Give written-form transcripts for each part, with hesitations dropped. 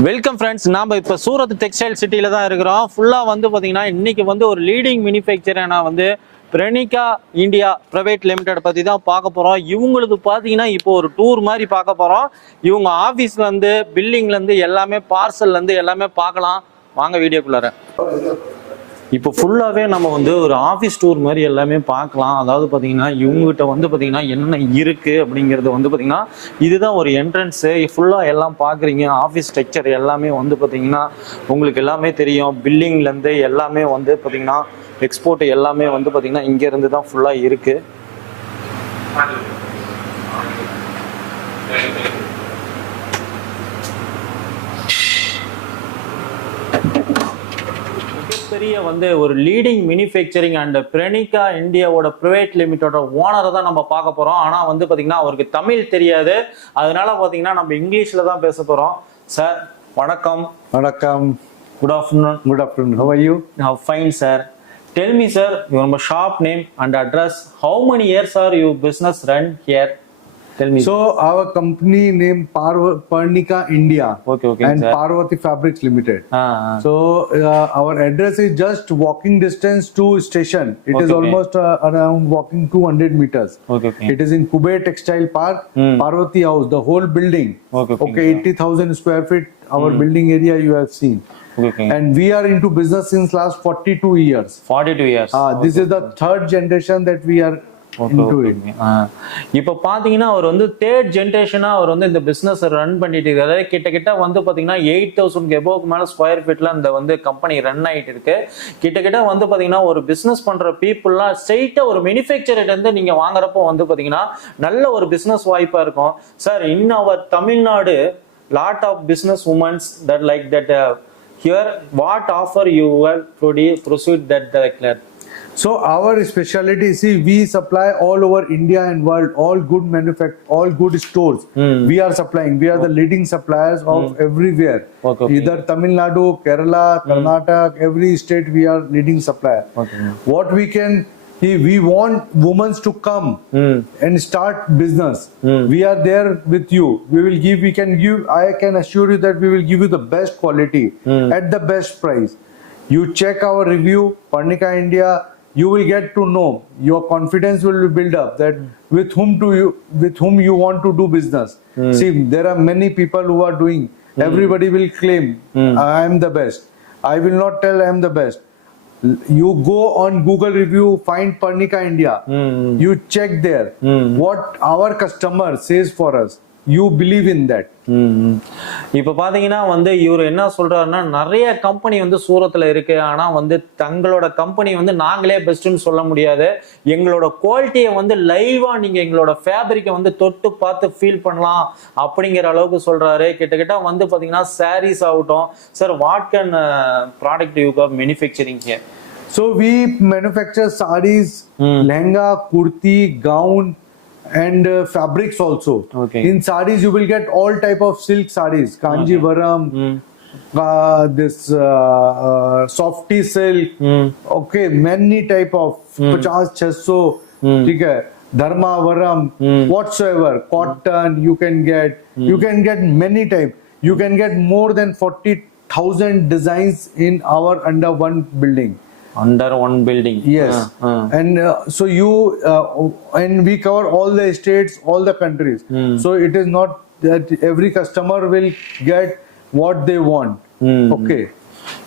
Welcome friends. நாம இப்போ Surat textile சிட்டியில தான் இருக்கிறோம். ஃபுல்லாக வந்து பார்த்தீங்கன்னா இன்னைக்கு வந்து ஒரு லீடிங் மேனுஃபேக்சரான வந்து பிரணிகா இந்தியா பிரைவேட் லிமிடெட் பற்றி தான் பார்க்க போகிறோம். இவங்களுக்கு பார்த்தீங்கன்னா இப்போ ஒரு டூர் மாதிரி பார்க்க போகிறோம். இவங்க ஆஃபீஸ்லேருந்து பில்டிங்லேருந்து எல்லாமே பார்சல்லேருந்து எல்லாமே பார்க்கலாம். வாங்க வீடியோக்குள்ளார. இப்போ ஃபுல்லாகவே நம்ம வந்து ஒரு ஆஃபீஸ் டூர் மாதிரி எல்லாமே பார்க்கலாம். அதாவது பார்த்தீங்கன்னா இவங்ககிட்ட வந்து பார்த்தீங்கன்னா என்னென்ன இருக்குது அப்படிங்கிறது வந்து பார்த்தீங்கன்னா இதுதான் ஒரு என்ட்ரன்ஸு. ஃபுல்லாக எல்லாம் பார்க்குறீங்க. ஆஃபீஸ் ஸ்ட்ரக்சர் எல்லாமே வந்து பார்த்தீங்கன்னா உங்களுக்கு எல்லாமே தெரியும். பில்டிங்லேருந்து எல்லாமே வந்து பார்த்தீங்கன்னா எக்ஸ்போர்ட் எல்லாமே வந்து பார்த்தீங்கன்னா இங்கேருந்து தான் ஃபுல்லாக இருக்குது. பெரிய வந்து ஒரு லீடிங் மேனுஃபேக்சரிங் அண்ட் பிரணிகா இந்தியாவோட பிரைவேட் லிமிட்டோட ஓனரை தான் நம்ம பார்க்க போறோம். ஆனா வந்து பாத்தீங்கன்னா அவருக்கு தமிழ் தெரியாது. அதனால பாத்தீங்கன்னா நம்ம இங்கிலீஷ்ல தான் பேச போறோம். சார் வணக்கம். வணக்கம். Good afternoon. Good afternoon. How are you? Fine, sir. Tell me, sir, your shop name and address. How many years are you business run here? Tell me. So our company name Pernica India. Okay, and sir. Parvati Fabrics Limited. So our address is just walking distance to station. It is almost around walking 200 meters. Okay. It is in Kuber Textile Park, Parvati House, the whole building. Okay, 80,000 square feet. Our building area you have seen. Okay. And we are into business since last 42 years. 42 years. This is the third generation that we are into it. இப்போ பாத்தீங்கன்னா அவர் வந்து third ஜென்ரேஷனா அவர் வந்து இந்த business run பண்ணிட்டு இருக்காரு. கிட்ட வந்து பாத்தீங்கன்னா 8,000 எபோவுக்கு மேல ஸ்கொயர் ஃபீட்ல இந்த வந்து கம்பெனி ரன் ஆயிட்டு இருக்கு. கிட்ட வந்து பாத்தீங்கன்னா ஒரு பிசினஸ் பண்ற பீப்புள்லாம் ஸ்ட்ரெயிட்டா ஒரு மேனுஃபேக்சர்ட்ட இருந்து நீங்க வாங்குறப்போ வந்து பாத்தீங்கன்னா நல்ல ஒரு பிசினஸ் வாய்ப்பா இருக்கும். Sir, in our Tamil Nadu lot of business women that like that here what offer you will proceed that declare. So our specialty, see, we supply all over India and world, all good all good stores. We are supplying. We are the leading suppliers of everywhere. Either Tamil Nadu, Kerala, Karnataka, every state we are leading supplier. What we can, we want women to come and start business. We are there with you. I can assure you that we will give you the best quality at the best price. You check our review, Pernica India. You will get to know, your confidence will be built up that with whom you want to do business. See, there are many people who are doing. Everybody will claim I am the best. I will not tell I am the best. You go on Google review, find Pernica India. You check there what our customer says for us. You believe in that. இப்போ பாத்தீங்கன்னா வந்து இவர் என்ன சொல்றாருன்னா நிறைய company வந்து சூரத்துல இருக்கு. ஆனா வந்து தங்களோட கம்பெனி வந்து நாங்களே பெஸ்ட்னு சொல்ல முடியாது. எங்களோட குவாலிட்டியை வந்து லைவா நீங்க எங்களோட ஃபேப்ரிக்கை வந்து தொட்டு பார்த்து ஃபீல் பண்ணலாம் அப்படிங்கிற அளவுக்கு சொல்றாரு. கிட்ட வந்து பாத்தீங்கன்னா சாரீஸ் ஆகட்டும். Sir, what can product you are manufacturing here? So we manufacture sarees, lehenga, kurti, gown, and fabrics also. In sarees you will get all type of silk sarees, kanjivaram, this softy silk, many type of 50-600, ठीक है, dharmavaram, whatsoever, cotton you can get many type. You can get more than 40,000 designs in our under one building. Under one building. Yes. And so and we cover all the states, all the countries. So it is not that every customer will get what they want. Okay.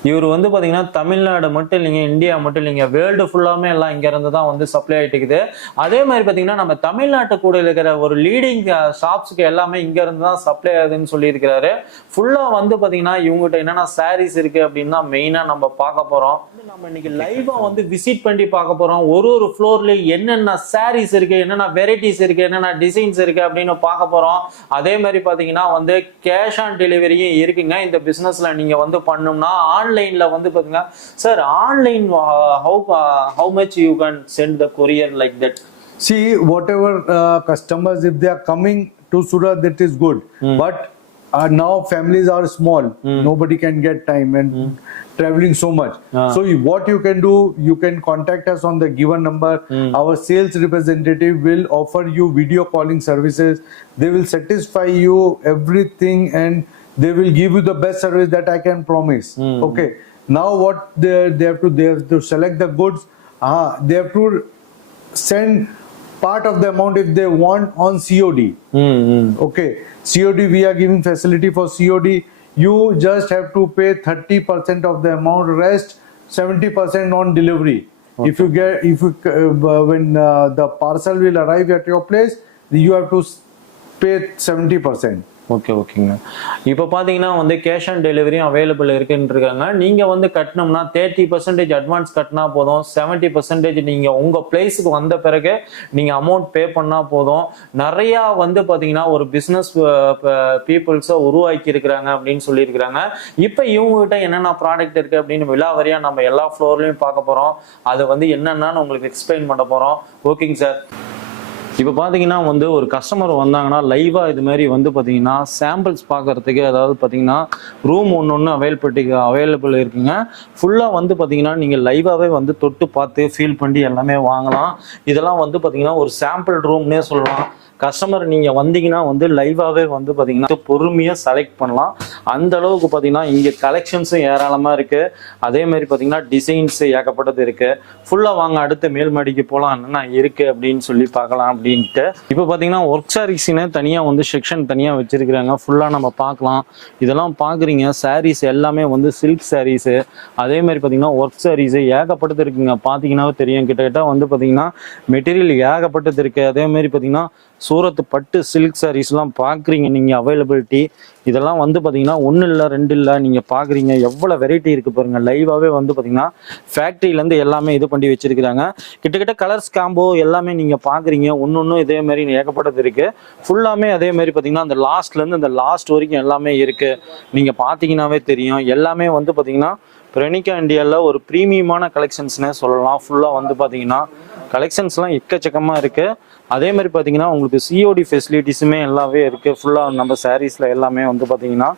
இவர் வந்து பாத்தீங்கன்னா தமிழ்நாடு மட்டும் இல்லைங்க, India மட்டும் இல்லைங்க, world ஃபுல்லாமே எல்லாம் இங்க இருந்து தான் வந்து சப்ளை ஆயிட்டு இருக்குது. அதே மாதிரி பாத்தீங்கன்னா நம்ம தமிழ்நாட்டு கூட இருக்கிற ஒரு லீடிங் ஷாப்ஸ்க்கு எல்லாமே இங்க இருந்து தான் சப்ளை ஆகுதுன்னு சொல்லி இருக்கிறாரு. ஃபுல்லா வந்து பாத்தீங்கன்னா இவங்ககிட்ட என்னென்ன சாரீஸ் இருக்கு அப்படின்னா மெயினா நம்ம பார்க்க போறோம். நம்ம இன்னைக்கு லைவா வந்து விசிட் பண்ணி பார்க்க போறோம். ஒரு ஃப்ளோர்லயும் என்னென்ன சாரீஸ் இருக்கு, என்னென்ன வெரைட்டிஸ் இருக்கு, என்னென்ன டிசைன்ஸ் இருக்கு அப்படின்னு பார்க்க போறோம். அதே மாதிரி பாத்தீங்கன்னா வந்து கேஷ் ஆன் டெலிவரியும் இருக்குங்க. இந்த பிசினஸ்ல நீங்க வந்து பண்ணணும்னா ஆன்லைன்ல வந்து பாத்தீங்கன்னா sir, online how much you can send the courier like that? See, whatever customers, if they are coming to Surat, that is good. But now families are small. Nobody can get time and traveling so much. So what you can do, you can contact us on the given number. Our sales representative will offer you video calling services. They will satisfy you everything and they will give you the best service that I can promise. Okay, now what they have to select the goods. They have to send part of the amount if they want on COD. Okay, COD, we are giving facility for COD. You just have to pay 30% of the amount, rest 70% on delivery. When the parcel will arrive at your place, you have to pay 70%. Okay ஓகேங்க. இப்போ பார்த்தீங்கன்னா வந்து cash on டெலிவரியும் available இருக்குன்னு இருக்காங்க. நீங்கள் வந்து கட்டினோம்னா 30% advance கட்டினா போதும், 70% நீங்கள் உங்கள் பிளேஸுக்கு வந்த பிறகு நீங்கள் அமௌண்ட் பே பண்ணால் போதும். நிறையா வந்து பார்த்தீங்கன்னா ஒரு பிஸ்னஸ் பீப்புள்ஸை உருவாக்கி இருக்கிறாங்க அப்படின்னு சொல்லியிருக்கிறாங்க. இப்போ இவங்ககிட்ட என்னென்ன ப்ராடக்ட் இருக்குது அப்படின்னு விலாவரியாக நம்ம எல்லா ஃப்ளோர்லையும் பார்க்க போகிறோம். அது வந்து என்னென்னு உங்களுக்கு எக்ஸ்பிளைன் பண்ண போகிறோம். ஓகேங்க சார். இப்போ பார்த்தீங்கன்னா வந்து ஒரு கஸ்டமர் வந்தாங்கன்னா லைவாக இது மாதிரி வந்து பார்த்தீங்கன்னா சாம்பிள்ஸ் பார்க்கறதுக்கு, அதாவது பார்த்தீங்கன்னா ரூம் ஒன்று அவைலபிள் இருக்குங்க. ஃபுல்லாக வந்து பார்த்தீங்கன்னா நீங்கள் லைவாகவே வந்து தொட்டு பார்த்து ஃபீல் பண்ணி எல்லாமே வாங்கலாம். இதெல்லாம் வந்து பார்த்தீங்கன்னா ஒரு சாம்பிள் ரூம்னே சொல்லலாம். கஸ்டமர் நீங்கள் வந்தீங்கன்னா வந்து லைவாகவே வந்து பார்த்தீங்கன்னா பொறுமையாக செலக்ட் பண்ணலாம். அந்த அளவுக்கு பார்த்தீங்கன்னா இங்கே கலெக்ஷன்ஸும் ஏராளமாக இருக்குது. அதே மாதிரி பார்த்தீங்கன்னா டிசைன்ஸ் ஏகப்பட்டது இருக்குது. ஃபுல்லாக வாங்க அடுத்த மேல்மாடிக்கு போகலாம், என்னென்ன இருக்குது அப்படின்னு சொல்லி பார்க்கலாம் அப்படின்ட்டு. இப்போ பார்த்தீங்கன்னா ஒர்க் சாரீஸ்னு தனியாக வந்து செக்ஷன் தனியாக வச்சுருக்கிறாங்க. ஃபுல்லாக நம்ம பார்க்கலாம். இதெல்லாம் பார்க்குறீங்க. சாரீஸ் எல்லாமே வந்து சில்க் சாரீஸு, அதே மாதிரி பார்த்தீங்கன்னா ஒர்க் சாரீஸு ஏகப்பட்டது இருக்குங்க. பார்த்தீங்கன்னா தெரியும், கிட்டத்தட்ட வந்து பார்த்தீங்கன்னா மெட்டீரியல் ஏகப்பட்டது இருக்குது. அதே மாதிரி பார்த்தீங்கன்னா சூரத் பட்டு சில்க் சாரீஸ்லாம் பார்க்குறீங்க நீங்கள் அவைலபிலிட்டி. இதெல்லாம் வந்து பார்த்தீங்கன்னா 1 இல்லை 2 இல்லை, நீங்கள் பார்க்குறீங்க எவ்வளோ வெரைட்டி இருக்குது பாருங்கள். லைவாகவே வந்து பார்த்தீங்கன்னா ஃபேக்ட்ரியிலேருந்து எல்லாமே இது பண்ணி வச்சுருக்கிறாங்க. கிட்டத்தட்ட கலர்ஸ் காம்போ எல்லாமே நீங்கள் பார்க்குறீங்க. ஒன்று இதே மாதிரி ஏகப்பட்டது இருக்குது. ஃபுல்லாமே அதே மாதிரி பார்த்தீங்கன்னா அந்த லாஸ்ட்லேருந்து அந்த லாஸ்ட் வரைக்கும் எல்லாமே இருக்குது. நீங்கள் பார்த்தீங்கன்னாவே தெரியும். எல்லாமே வந்து பார்த்தீங்கன்னா பிரணிகா இந்தியாவில் ஒரு ப்ரீமியமான கலெக்ஷன்ஸ்னே சொல்லலாம். ஃபுல்லாக வந்து பார்த்தீங்கன்னா கலெக்ஷன்ஸ்லாம் எக்கச்சக்கமாக இருக்குது. அதே மாதிரி பார்த்தீங்கன்னா உங்களுக்கு சிஓடி ஃபெசிலிட்டிஸுமே எல்லாமே இருக்குது. ஃபுல்லாக நம்ம சாரீஸில் எல்லாமே வந்து பார்த்தீங்கன்னா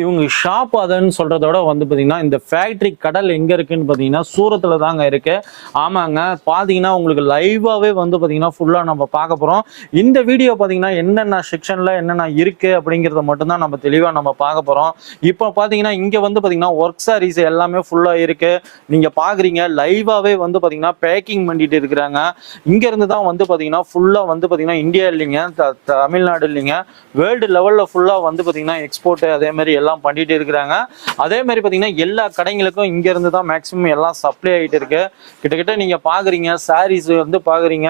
இவங்க ஷாப் அதுன்னு சொல்றதோட வந்து பார்த்தீங்கன்னா இந்த ஃபேக்ட்ரி கடல் எங்கே இருக்குன்னு பார்த்தீங்கன்னா சூரத்தில் தாங்க இருக்கு. ஆமாங்க, பார்த்தீங்கன்னா உங்களுக்கு லைவாகவே வந்து பார்த்தீங்கன்னா ஃபுல்லாக நம்ம பார்க்க போகிறோம். இந்த வீடியோ பார்த்தீங்கன்னா என்னென்ன செக்ஷனில் என்னென்ன இருக்குது அப்படிங்கிறத மட்டும்தான் நம்ம தெளிவாக நம்ம பார்க்க போகிறோம். இப்போ பார்த்தீங்கன்னா இங்கே வந்து பார்த்தீங்கன்னா ஒர்க் சாரீஸ் எல்லாமே ஃபுல்லாக இருக்குது. நீங்கள் பார்க்குறீங்க லைவாகவே வந்து பார்த்தீங்கன்னா பேக்கிங் பண்ணிட்டு இருக்கிறாங்க. இங்கேருந்து தான் வந்து பார்த்தீங்கன்னா ஃபுல்லாக வந்து பார்த்தீங்கன்னா இந்தியா இல்லைங்க, தமிழ்நாடு இல்லைங்க, வேர்ல்டு லெவலில் ஃபுல்லாக வந்து பார்த்தீங்கன்னா எக்ஸ்போர்ட்டு அதே மாதிரி எல்லாம் பண்ணிட்டு இருக்கிறாங்க. அதே மாதிரி பார்த்தீங்கன்னா எல்லா கடைகளுக்கும் இங்க இருந்து தான் மேக்ஸிமம் எல்லாம் சப்ளை ஆகிட்டு இருக்கு. கிட்டத்தட்ட நீங்க பாக்குறீங்க சாரீஸ் வந்து பாக்குறீங்க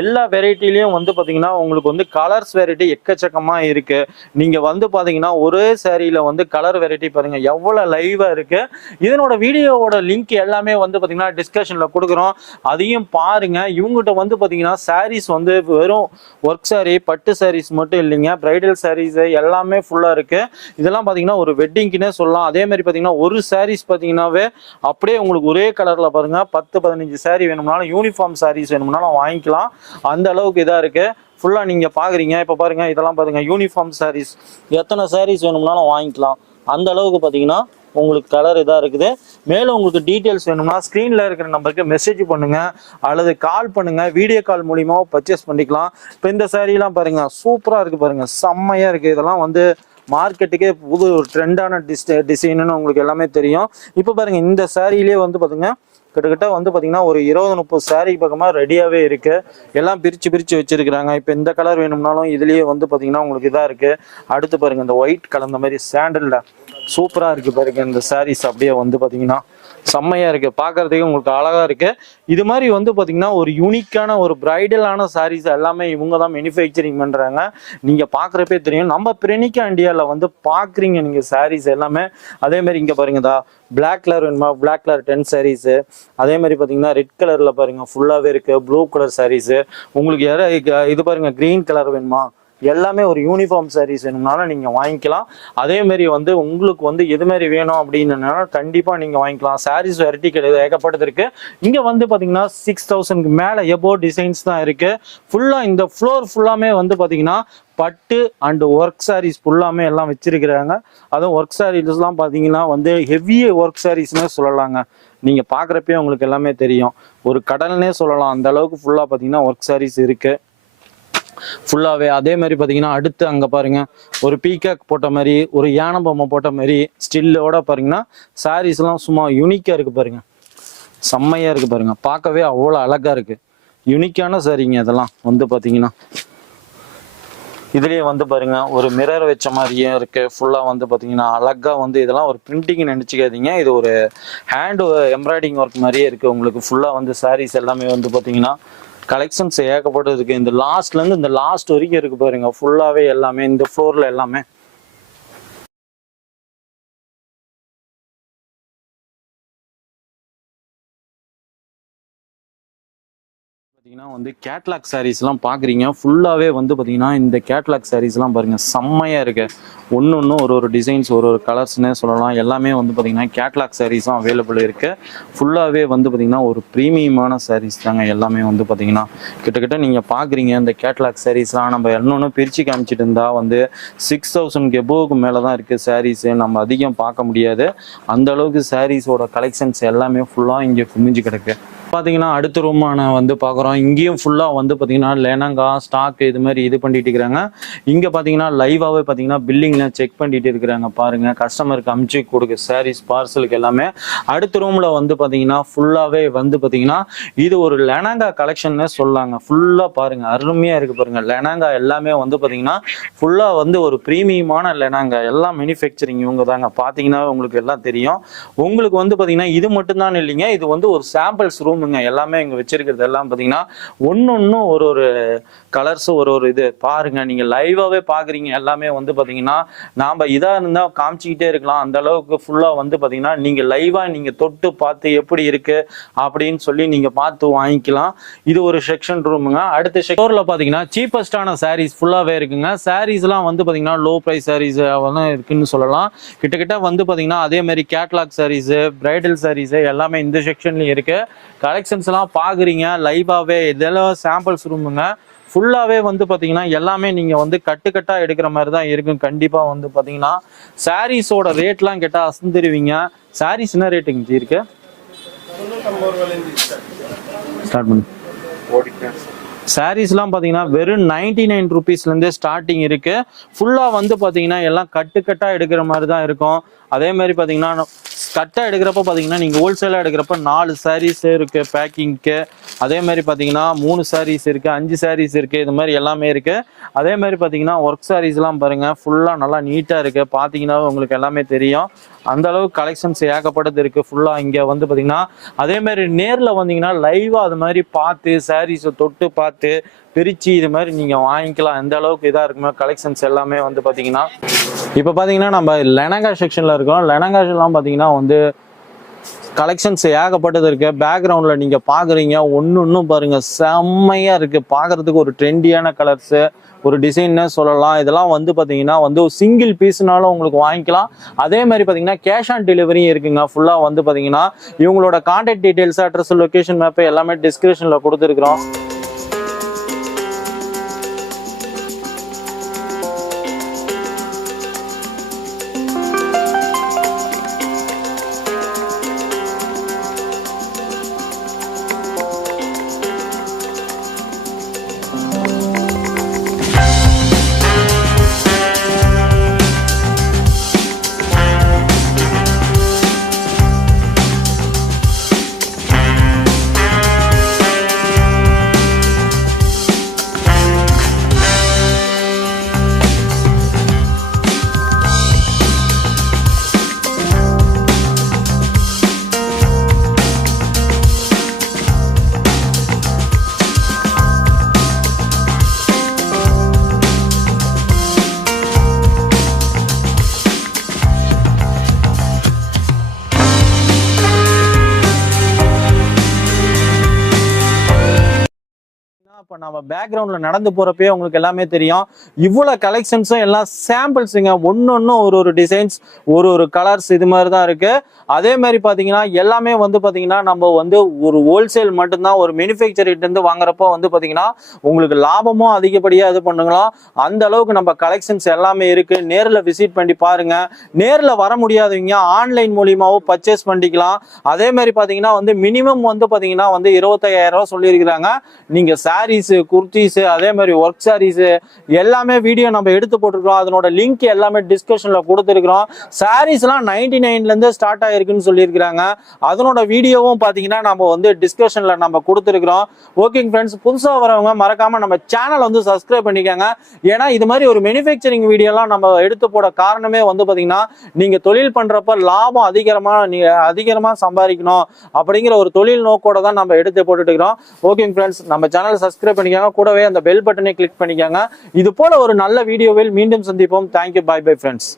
எல்லா வெரைட்டிலையும் வந்து பார்த்தீங்கன்னா உங்களுக்கு வந்து கலர்ஸ் வெரைட்டி எக்கச்சக்கமா இருக்கு. நீங்க வந்து பார்த்தீங்கன்னா ஒரே சாரியில வந்து கலர் வெரைட்டி பாருங்க எவ்வளவு லைவா இருக்கு. இதனோட வீடியோவோட லிங்க் எல்லாமே வந்து பார்த்தீங்கன்னா டிஸ்கஷன்ல கொடுக்குறோம், அதையும் பாருங்க. இவங்ககிட்ட வந்து பார்த்தீங்கன்னா சாரீஸ் வந்து வெறும் ஒர்க் சாரி பட்டு சாரீஸ் மட்டும் இல்லைங்க, பிரைடல் சாரீஸ் எல்லாமே ஃபுல்லா இருக்கு. இதெல்லாம் பார்த்தீங்கன்னா ஒரு வெட்டிங்க்குனே சொல்லலாம். அதே மாதிரி பார்த்தீங்கன்னா ஒரு சாரீஸ் பார்த்தீங்கன்னாவே அப்படியே உங்களுக்கு ஒரே கலர்ல பாருங்க 10-15 சாரீ வேணும்னாலும் யூனிஃபார்ம் சாரீஸ் வேணும்னாலும் வாங்கிக்கலாம். அந்த அளவுக்கு இதா இருக்கு. ஃபுல்லா நீங்க பாக்குறீங்க. இப்ப பாருங்க இதெல்லாம் பாருங்க யூனிஃபார்ம் சாரீஸ் எத்தனை சாரீஸ் வேணும்னாலும் வாங்கிக்கலாம். அந்த அளவுக்கு பார்த்தீங்கன்னா உங்களுக்கு கலர் இதாக இருக்குது. மேலும் உங்களுக்கு டீட்டெயில்ஸ் வேணும்னா ஸ்க்ரீனில் இருக்கிற நம்பருக்கு மெசேஜ் பண்ணுங்க அல்லது கால் பண்ணுங்க. வீடியோ கால் மூலிமா பர்ச்சேஸ் பண்ணிக்கலாம். இப்போ இந்த சாரீலாம் பாருங்க சூப்பராக இருக்குது பாருங்க, செம்மையாக இருக்குது. இதெல்லாம் வந்து மார்க்கெட்டுக்கே புது ட்ரெண்டான டிசைன்னு உங்களுக்கு எல்லாமே தெரியும். இப்போ பாருங்க இந்த சாரியிலே வந்து பாத்தீங்கன்னா கிட்டத்தட்ட வந்து பாத்தீங்கன்னா ஒரு 20-30 சாரி பக்கமாக ரெடியாகவே இருக்கு. எல்லாம் பிரிச்சு வச்சிருக்கிறாங்க. இப்போ இந்த கலர் வேணும்னாலும் இதுலயே வந்து பாத்தீங்கன்னா உங்களுக்கு இதாக இருக்கு. அடுத்து பாருங்க இந்த ஒயிட் கலந்த மாதிரி சாண்டல்ல சூப்பரா இருக்கு பாருங்க இந்த சாரீஸ். அப்படியே வந்து பாத்தீங்கன்னா செம்மையா இருக்கு, பார்க்கறதுக்கு உங்களுக்கு அழகா இருக்கு. இது மாதிரி வந்து பாத்தீங்கன்னா ஒரு யூனிக்கான ஒரு பிரைடலான சாரீஸ் எல்லாமே இவங்க தான் மேனுஃபேக்சரிங் பண்றாங்க. நீங்க பாக்குறப்பே தெரியும். நம்ம பிரெனிகா இந்தியால வந்து பாக்குறீங்க நீங்க சாரீஸ் எல்லாமே. அதே மாதிரி இங்க பாருங்கதா, பிளாக் கலர் வேணுமா, பிளாக் கலர் 10 சாரீஸ். அதே மாதிரி பாத்தீங்கன்னா ரெட் கலர்ல பாருங்க ஃபுல்லாவே இருக்கு, ப்ளூ கலர் சாரீஸ். உங்களுக்கு இது பாருங்க கிரீன் கலர் வேணுமா, எல்லாமே ஒரு யூனிஃபார்ம் சாரீஸ் வேணும்னாலும் நீங்க வாங்கிக்கலாம். அதே மாதிரி வந்து உங்களுக்கு வந்து எது மாதிரி வேணும் அப்படின்னு கண்டிப்பா நீங்க வாங்கிக்கலாம். சாரீஸ் வெரைட்டி கிடையாது, ஏகப்பட்டது இருக்கு. இங்க வந்து பாத்தீங்கன்னா 6000க்கு மேல எபோ டிசைன்ஸ் தான் இருக்கு. ஃபுல்லா இந்த ஃப்ளோர் ஃபுல்லாமே வந்து பாத்தீங்கன்னா பட்டு அண்ட் ஒர்க் சாரீஸ் ஃபுல்லாமே எல்லாம் வச்சிருக்கிறாங்க. அதுவும் ஒர்க் சாரீஸ்லாம் பாத்தீங்கன்னா வந்து ஹெவி ஒர்க் சாரீஸ்னே சொல்லலாங்க. நீங்க பாக்குறப்பே உங்களுக்கு எல்லாமே தெரியும், ஒரு கடல்னே சொல்லலாம். அந்த அளவுக்கு ஃபுல்லா பாத்தீங்கன்னா ஒர்க் சாரீஸ் இருக்கு ஃபுல்லாவே. அதே மாதிரி பாத்தீங்கன்னா அடுத்து அங்க பாருங்க, ஒரு பீகாக் போட்ட மாதிரி, ஒரு யானை பொம்மை போட்ட மாதிரி ஸ்டில்லோட பாருங்கன்னா சாரீஸ் எல்லாம் சும்மா யூனிக்கா இருக்கு பாருங்க, செம்மையா இருக்கு பாருங்க, பார்க்கவே அவ்வளோ அழகா இருக்கு. யூனிக்கான சாரீங்க இதெல்லாம் வந்து பாத்தீங்கன்னா. இதுலயே வந்து பாருங்க ஒரு மிரர் வச்ச மாதிரியே இருக்கு. ஃபுல்லா வந்து பாத்தீங்கன்னா அழகா வந்து இதெல்லாம் ஒரு பிரிண்டிங் நினைச்சுக்காதீங்க, இது ஒரு ஹேண்ட் எம்ப்ராய்டிங் ஒர்க் மாதிரியே இருக்கு உங்களுக்கு. ஃபுல்லா வந்து சாரீஸ் எல்லாமே வந்து பாத்தீங்கன்னா கலெக்ஷன்ஸ் ஏகப்பட்டது இருக்கு. இந்த லாஸ்ட்ல இருந்து இந்த லாஸ்ட் வரைக்கும் இருக்கு பாருங்க, ஃபுல்லாவே எல்லாமே இந்த ஃப்ளோர்ல எல்லாமே. வந்து கேட்லாக் சாரீஸ் எல்லாம் பாக்குறீங்க. ஃபுல்லாவே வந்து பாத்தீங்கன்னா இந்த கேட்லாக் சாரீஸ் எல்லாம் பாருங்க, செம்மையா இருக்கு. ஒன்னு ஒரு டிசைன்ஸ், ஒரு கலர்ஸ்னே சொல்லலாம். எல்லாமே வந்து பாத்தீங்கன்னா கேட்லாக் சாரீஸும் அவைலபிள் இருக்கு. ஃபுல்லாவே வந்து பாத்தீங்கன்னா ஒரு ப்ரீமியமான சாரீஸ் தாங்க எல்லாமே வந்து பாத்தீங்கன்னா. கிட்டத்தட்ட நீங்க பாக்குறீங்க இந்த கேட்லாக் சாரீஸ்லாம் நம்ம இன்னொன்னு பிரிச்சு காமிச்சிட்டு இருந்தா வந்து 6000 எபோவுக்கு மேலதான் இருக்கு சாரீஸ். நம்ம அதிகம் பார்க்க முடியாது, அந்த அளவுக்கு சாரீஸோட கலெக்ஷன்ஸ் எல்லாமே ஃபுல்லா இங்க குமிஞ்சு கிடக்கு. பாத்தீங்கன்னா அடுத்த ரூமான வந்து பாக்குறோம். இங்கேயும் ஃபுல்லா வந்து பாத்தீங்கன்னா லெனங்கா ஸ்டாக் இது மாதிரி இது பண்ணிட்டு இருக்கிறாங்க. இங்க பாத்தீங்கன்னா லைவாவே பாத்தீங்கன்னா பில்லிங்ல செக் பண்ணிட்டு இருக்கிறாங்க பாருங்க, கஸ்டமருக்கு அமுச்சு கொடுக்க சாரீஸ் பார்சலுக்கு எல்லாமே. அடுத்த ரூம்ல வந்து பாத்தீங்கன்னா ஃபுல்லாவே வந்து பாத்தீங்கன்னா இது ஒரு லெனங்கா கலெக்ஷன் சொல்லாங்க. ஃபுல்லா பாருங்க அருமையா இருக்கு பாருங்க. லெனங்கா எல்லாமே வந்து பாத்தீங்கன்னா ஃபுல்லா வந்து ஒரு பிரீமியமான லெனங்கா, எல்லாம் மேனுஃபேக்சரிங் இவங்க தாங்க. பாத்தீங்கன்னா உங்களுக்கு எல்லாம் தெரியும். உங்களுக்கு வந்து பாத்தீங்கன்னா இது மட்டும் தான் இல்லைங்க, இது வந்து ஒரு சாம்பிள்ஸ் ரூம். எல்லாமே இங்க வச்சிருக்கிறது எல்லாம் பாத்தீங்கன்னா ஒன்னொன்னும் ஒரு கலர்ஸ், ஒரு இது பாருங்க. நீங்க லைவாவே பாக்குறீங்க எல்லாமே வந்து பாத்தீங்கன்னா நாம இதா இருந்தா காமிச்சுக்கிட்டே இருக்கலாம். அந்த அளவுக்கு ஃபுல்லா வந்து பாத்தீங்கன்னா நீங்க லைவா நீங்க தொட்டு பார்த்து எப்படி இருக்கு அப்படின்னு சொல்லி நீங்க பார்த்து வாங்கிக்கலாம். இது ஒரு செக்ஷன் ரூமுங்க. அடுத்த செக்டர்ல பாத்தீங்கன்னா சீப்பஸ்டான சாரீஸ் ஃபுல்லாவே இருக்குங்க. சாரீஸ் எல்லாம் வந்து பாத்தீங்கன்னா லோ பிரைஸ் சாரீஸ் இருக்குன்னு சொல்லலாம். கிட்டத்தட்ட வந்து பாத்தீங்கன்னா அதே மாதிரி கேட்லாக் சாரீஸ், பிரைடல் சாரீஸ் எல்லாமே இந்த செக்ஷன்லயும் இருக்கு. கலெக்ஷன்ஸ் எல்லாம் பாக்குறீங்க லைவாவே. இதெல்லாம் சாம்பிள்ஸ் ரூமுங்க. ஃபுல்லாவே வந்து பாத்தீங்கன்னா எல்லாமே நீங்க வந்து கட்டுக்கட்டா எடுக்கிற மாதிரி தான் இருக்கும். கண்டிப்பா வந்து பாத்தீங்கன்னா சாரீஸோட ரேட்லாம் கேட்டா அசந்துருவீங்க. சாரீஸ் என்ன ரேட்டுங்க இருக்கு? ஸ்டார்ட் பண்ணு. சாரீஸ்லாம் பார்த்தீங்கன்னா வெறும் 99 ருபீஸ்லேருந்தே ஸ்டார்டிங் இருக்கு. ஃபுல்லாக வந்து பார்த்தீங்கன்னா எல்லாம் கட்டுக்கட்டாக எடுக்கிற மாதிரி தான் இருக்கும். அதே மாதிரி பார்த்தீங்கன்னா கட்டாக எடுக்கிறப்ப பார்த்தீங்கன்னா நீங்கள் ஹோல்சேலாக எடுக்கிறப்ப 4 சாரீஸ் இருக்கு பேக்கிங்க்கு. அதே மாதிரி பார்த்தீங்கன்னா 3 சாரீஸ் இருக்கு, 5 சாரீஸ் இருக்கு, இது மாதிரி எல்லாமே இருக்கு. அதே மாதிரி பார்த்தீங்கன்னா ஒர்க் சாரீஸ்லாம் பாருங்க, ஃபுல்லாக நல்லா நீட்டாக இருக்கு. பார்த்தீங்கன்னா உங்களுக்கு எல்லாமே தெரியும். அந்த அளவுக்கு கலெக்ஷன்ஸ் ஏகப்பட்டது இருக்கு ஃபுல்லா இங்க வந்து பாத்தீங்கன்னா. அதே மாதிரி நேர்ல வந்தீங்கன்னா லைவா அது மாதிரி பார்த்து சாரீஸை தொட்டு பார்த்து பிரிச்சு இது மாதிரி நீங்க வாங்கிக்கலாம். எந்த அளவுக்கு இதா இருக்குமோ கலெக்ஷன்ஸ் எல்லாமே வந்து பாத்தீங்கன்னா. இப்ப பாத்தீங்கன்னா நம்ம லெனங்கா செக்ஷன்ல இருக்கோம். லெனங்கா எல்லாம் பாத்தீங்கன்னா வந்து கலெக்ஷன்ஸ் ஏகப்பட்டது இருக்கு. பேக்ரவுண்ட்ல நீங்க பாக்குறீங்க ஒன்னும் பாருங்க, செம்மையா இருக்கு. பாக்குறதுக்கு ஒரு ட்ரெண்டியான கலர்ஸ், ஒரு டிசைன்னு சொல்லலாம். இதெல்லாம் வந்து பாத்தீங்கன்னா வந்து சிங்கிள் பீஸ்னாலும் உங்களுக்கு வாங்கிக்கலாம். அதே மாதிரி பாத்தீங்கன்னா கேஷ் ஆன் டெலிவரியும் இருக்குங்க. ஃபுல்லா வந்து பாத்தீங்கன்னா இவங்களோட contact details, address, location map எல்லாமே டிஸ்கிரிப்ஷன்ல கொடுத்துருக்கிறோம். நம்ம பேக்ரவுண்ட்ல நடந்து போறப்பே உங்களுக்கு எல்லாமே தெரியும். இவ்வளவு கலெக்ஷன்ஸும் எல்லாம் சாம்பிள்ஸுங்க. ஒன்னொன்னும் ஒரு டிசைன்ஸ், ஒரு கலர்ஸ் இது மாதிரி தான் இருக்கு. அதே மாதிரி பாத்தீங்கன்னா எல்லாமே வந்து பாத்தீங்கன்னா நம்ம வந்து ஒரு ஹோல்சேல் மட்டும்தான், ஒரு மேனுஃபேக்சர்கிட்ட இருந்து வாங்குறப்போ வந்து பாத்தீங்கன்னா உங்களுக்கு லாபமும் அதிகப்படியா இது பண்ணுங்களா. அந்த அளவுக்கு நம்ம கலெக்ஷன்ஸ் எல்லாமே இருக்கு. நேர்ல விசிட் பண்ணி பாருங்க. நேர்ல வர முடியாதவங்க ஆன்லைன் மூலியமாவும் பர்ச்சேஸ் பண்ணிக்கலாம். அதே மாதிரி பாத்தீங்கன்னா வந்து மினிமம் வந்து பாத்தீங்கன்னா வந்து 25,000 ரூபாய் சொல்லியிருக்கிறாங்க. நீங்க சாரீஸ், குர்த்திஸ், அதே மாதிரி ஒர்க் சாரீஸ் எல்லாமே வீடியோ நம்ம எடுத்து போட்டுருக்கோம். அதனோட லிங்க் எல்லாமே டிஸ்கஷன்ல கொடுத்துருக்கிறோம். சாரீஸ் எல்லாம் 99ல இருந்து ஸ்டார்ட் ஆயிருக்குன்னு சொல்லியிருக்கிறாங்க. அதனோட வீடியோவும் பாத்தீங்கன்னா நம்ம வந்து டிஸ்கஷன்ல நம்ம கொடுத்துருக்கிறோம். ஓகேங்க ஃப்ரெண்ட்ஸ், புதுசா வரவங்க மறக்காம நம்ம சேனல் வந்து சப்ஸ்கிரைப் பண்ணிக்கோங்க. ஏன்னா இது மாதிரி ஒரு மேனுஃபேக்சரிங் வீடியோ எல்லாம் நம்ம எடுத்து போட காரணமே வந்து பாத்தீங்கன்னா நீங்க தொழில் பண்றப்ப லாபம் அதிகமா சம்பாதிக்கணும் அப்படிங்கிற ஒரு தொழில் நோக்கோட தான் நம்ம எடுத்து போட்டுட்டு இருக்கிறோம். ஓகேங்க ஃப்ரெண்ட்ஸ், நம்ம சேனல் சப்ஸ்கிரைப் பண்ணிக்கோங்க. கூடவே அந்த பெல் பட்டனை கிளிக் பண்ணிக்கோங்க. இது போல ஒரு நல்ல வீடியோவில் மீண்டும் சந்திப்போம். Thank you, bye bye friends.